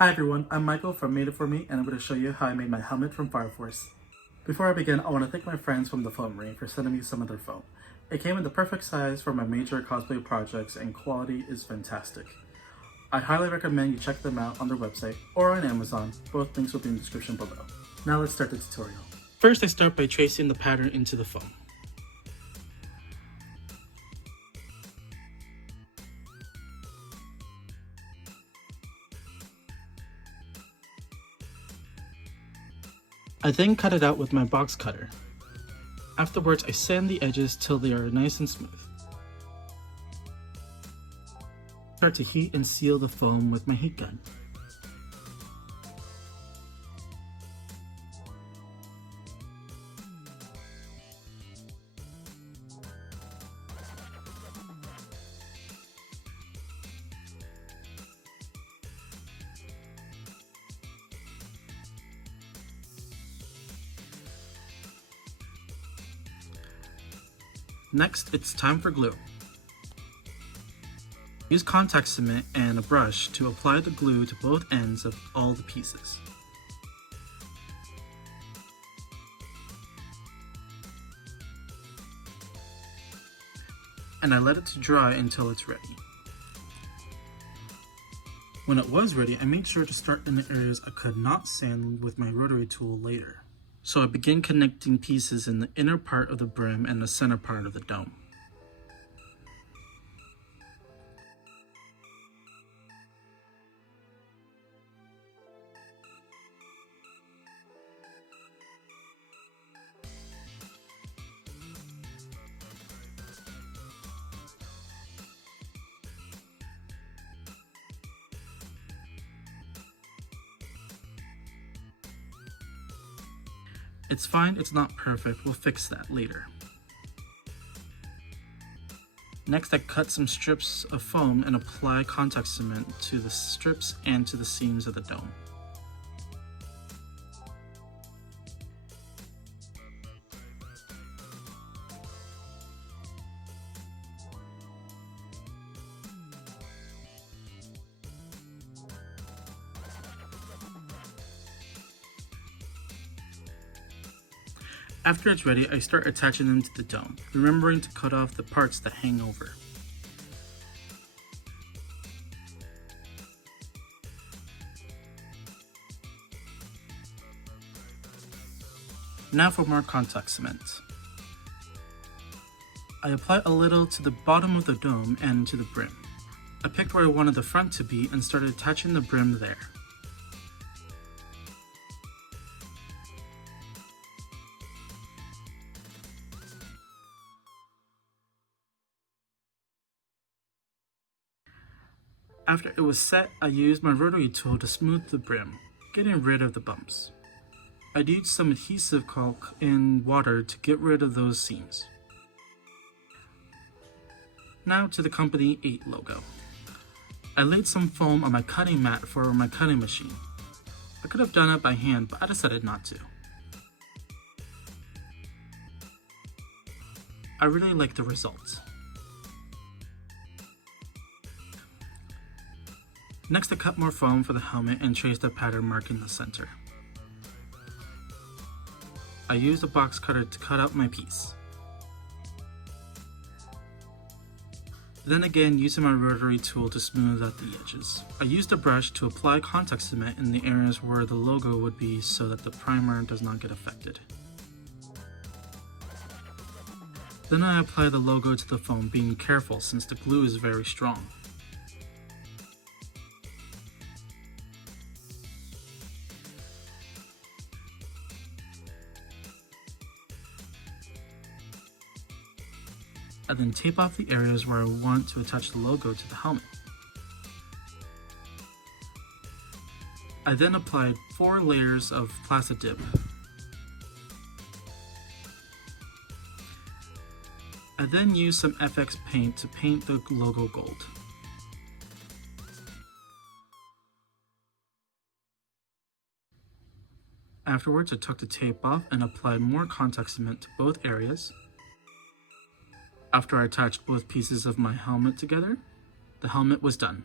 Hi everyone, I'm Michael from Madeit4Me and I'm going to show you how I made my helmet from Fire Force. Before I begin, I want to thank my friends from the FOAMORY for sending me some of their foam. It came in the perfect size for my major cosplay projects and quality is fantastic. I highly recommend you check them out on their website or on Amazon, both links will be in the description below. Now let's start the tutorial. First I start by tracing the pattern into the foam. I then cut it out with my box cutter. Afterwards, I sand the edges till they are nice and smooth. Start to heat and seal the foam with my heat gun. Next, it's time for glue. Use contact cement and a brush to apply the glue to both ends of all the pieces. And I let it to dry until it's ready. When it was ready, I made sure to start in the areas I could not sand with my rotary tool later. So I begin connecting pieces in the inner part of the brim and the center part of the dome. It's fine, it's not perfect, we'll fix that later. Next I cut some strips of foam and apply contact cement to the strips and to the seams of the dome. After it's ready, I start attaching them to the dome, remembering to cut off the parts that hang over. Now for more contact cement. I apply a little to the bottom of the dome and to the brim. I picked where I wanted the front to be and started attaching the brim there. After it was set, I used my rotary tool to smooth the brim, getting rid of the bumps. I used some adhesive caulk in water to get rid of those seams. Now to the Company 8 logo. I laid some foam on my cutting mat for my cutting machine. I could have done it by hand, but I decided not to. I really like the results. Next I cut more foam for the helmet and trace the pattern mark in the center. I used a box cutter to cut out my piece. Then again, using my rotary tool to smooth out the edges. I used a brush to apply contact cement in the areas where the logo would be so that the primer does not get affected. Then I apply the logo to the foam, being careful since the glue is very strong. I then tape off the areas where I want to attach the logo to the helmet. I then applied 4 layers of Plasti-Dip. I then used some FX paint to paint the logo gold. Afterwards, I took the tape off and applied more contact cement to both areas. After I attached both pieces of my helmet together, the helmet was done.